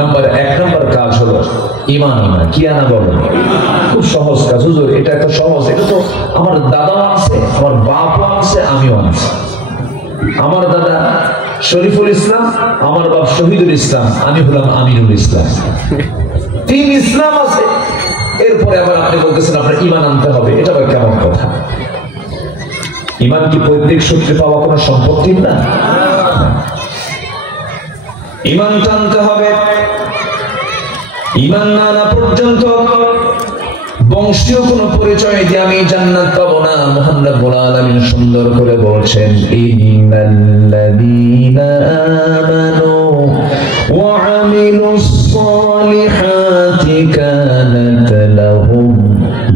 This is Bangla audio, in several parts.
নাম্বার 1 নম্বর কাজ হলো ঈমান। কি আনা বলেন? খুব সহজ কাজ হুজুর, এটা এত সহজ। এটা তো আমার দাদাও আছে, আমার বাপও আছে, আমিও আছি। আমার দাদা শরীফুল ইসলাম, আমার বাপ শহীদুল ইসলাম, আমি হলাম আমিনুল ইসলাম। 3 ইসলাম আছে। এরপরে আবার আপনি বলতেছেন আপনার ঈমান আনতে হবে, এটা আবার কেমন কথা? ঈমান কি পৈতৃক সূত্রে পাওয়া কোনো সম্পত্তি না? ঈমান আনতে হবে। ঈমান না আনা পর্যন্ত বংশীয় কোন পরিচয় দিয়ে আমি জান্নাত পাবো না। মহান রব্বুল আলামিন সুন্দর করে বলছেন, ইন্নাল্লাযীনা আমানু ওয়া আমিলুস সালিহাতি কানাত লাহুম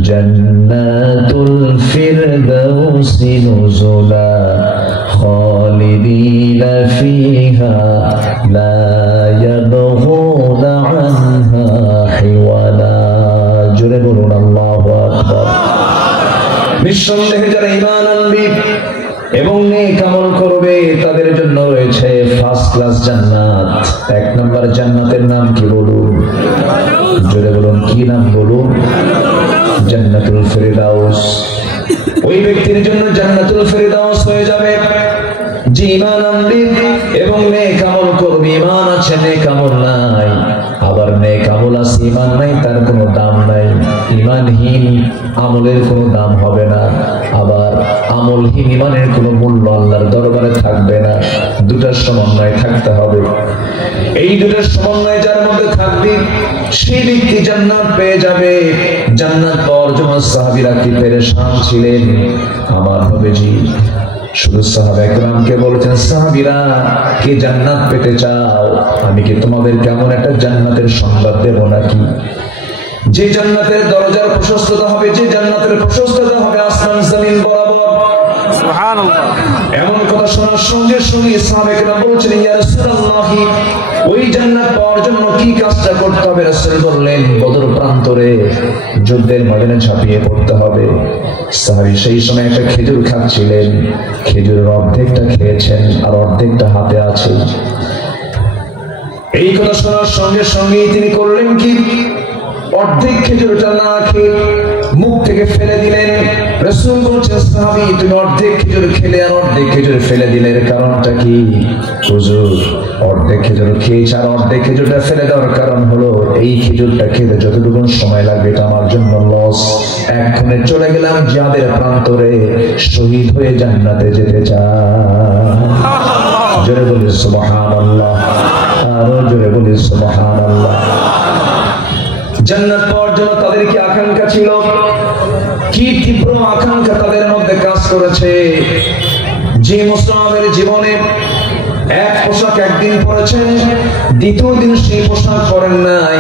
জান্নাতুল ফিরদাউসি নুজুলা খালিদিনা ফিহা লা ইয়াবগুনা আনহা হিওয়ালা। জোরে বলুন আল্লাহু আকবার। নিঃসন্দেহে যারা ঈমান আনবে এবং নেক আমল করবে তাদের জন্য রয়েছে ফার্স্ট ক্লাস জান্নাত। 1 নম্বর জান্নাতের নাম কি বলুন? জোরে বলুন, কি নাম বলুন? জান্নাতুল ফিরদাউস। ওই ব্যক্তির জন্য জান্নাতুল ফিরদাউস হয়ে যাবে যে ঈমান আনবে এবং নেক আমল করবে। ঈমান আছে, নেক আমল নাই। আবার নেক আমল আছে, ঈমান নাই, তার কোনো দাম নাই। ঈমানহীন আমলের কোনো দাম হবে না, আবার আমলহীন ঈমানের কোনো মূল্য আল্লাহর দরবারে থাকবে না। দুটার সমন্বয় থাকতে হবে। এই দুটার সমন্বয় যার মধ্যে থাকবে সেই ব্যক্তি জান্নাত পেয়ে যাবে। জান্নাত পাওয়ার জন্য সাহাবীরা কি পেরেশান ছিলেন। আমার নবীজি শুধু সাহাবা একরামকে বলেছেন, সাহাবীরা কে জান্নাত পেতে চাও? আমি কি তোমাদের কেমন একটা জান্নাতের সংবাদ দেব নাকি? যে জান্নাতের দরজার প্রশস্ততা হবে, যে জান্নাতের প্রশস্ততা হবে আসমান জমিন বরাবর। সুবহানাল্লাহ। এমন কথা শোনার সঙ্গে সঙ্গে সাহাবা একরাম বলছেন, ইয়া রাসূলুল্লাহ, ওই জান্নাত পাওয়ার জন্য কি কাজটা করতে হবে? রাসূল বললেন, বদর প্রান্তরে যুদ্ধের ময়দানে ঝাঁপিয়ে পড়তে হবে। সাহাবী সেই সময় একটা খেজুর খাচ্ছিলেন, খেজুরের অর্ধেকটা খেয়েছেন আর অর্ধেকটা হাতে আছে। এই কথা শোনার সঙ্গে সঙ্গেই তিনি করলেন কি, অর্ধেক খেজুরটা না খেয়ে মুখ থেকে ফেলে দিলেন। রাসূল বলছেন, সাহাবী তুমি অর্ধেক খেজুর খেলে আর অর্ধেক খেজুর ফেলে দিলে, এর কারণটা কি? হুজুর, অর্ধেক খেজুর খেয়েছি আর অর্ধেক খেজুরটা ফেলে দেওয়ার কারণ হলো এই খেজুরটা খেতে যতটুকু সময় লাগবে এটা আমার জন্য লস। এক্ষণে চলে গেলাম জিহাদের প্রান্তরে, শহীদ হয়ে জান্নাতে যেতে চাই। জোরে বলি সুবহানাল্লাহ, আরো জোরে বলি সুবহানাল্লাহ। জান্নাত পাওয়ার জন্য তাদের কি আকাঙ্ক্ষা ছিল? কি তীব্র আকাঙ্ক্ষা তাদের মধ্যে কাজ করেছে। যে মুসলমানের জীবনে এক পোশাক একদিন পরেছেন, দ্বিতীয় দিন সেই পোশাক পরেন নাই।